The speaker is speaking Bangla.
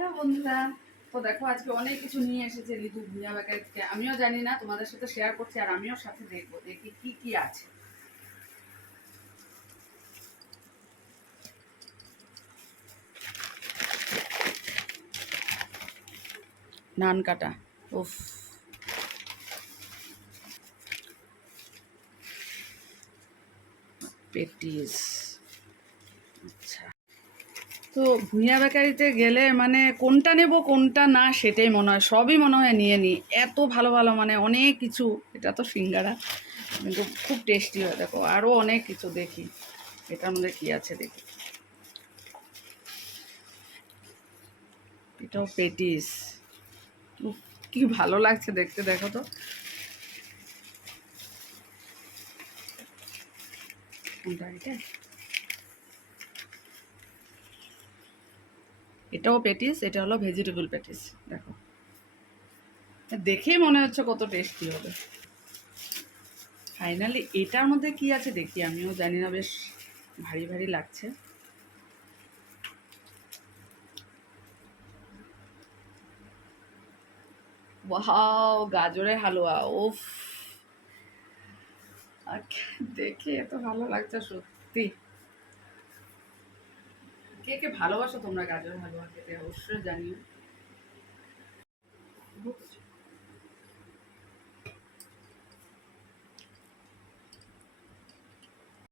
হ্যালো বন্ধুরা, তো দেখো আজকে অনেক কিছু নিয়ে এসেছে ঋতু ভুঁইয়া বেকারি থেকে। আমিও জানি না, তোমাদের সাথে শেয়ার করছি আর আমিও সাথে দেখবো দেখি কি কি আছে। নান কাটা, উফ, পেটিস। আচ্ছা, তো ভুঁইয়া বেকারিতে গেলে মানে কোনটা নেব কোনটা না সেটাই মনে হয়, সবই মনে হয় নিয়ে নিই। এত ভালো ভালো মানে অনেক কিছু। এটা তো সিঙ্গারা, কিন্তু খুব টেস্টি হয়। দেখো আরও অনেক কিছু দেখি এটার মধ্যে কী আছে দেখি। এটাও পেটিস, উফ, কি ভালো লাগছে দেখতে, দেখো তো। কোনটা এটা? এটাও পেটিস, এটা হলো ভেজিটেবল পেটিস। দেখো, দেখেই মনে হচ্ছে কত টেস্টি হবে। ফাইনালি এটার মধ্যে কি আছে দেখি, আমিও জানি না, বেশ ভারী ভারী লাগছে। ওয়াও, গাজরের হালুয়া, উফ, দেখে এত ভালো লাগছে সত্যি। কে কে ভালোবাসো তোমরা গাজর হালুয়া খেতে, অবশ্যই জানিও।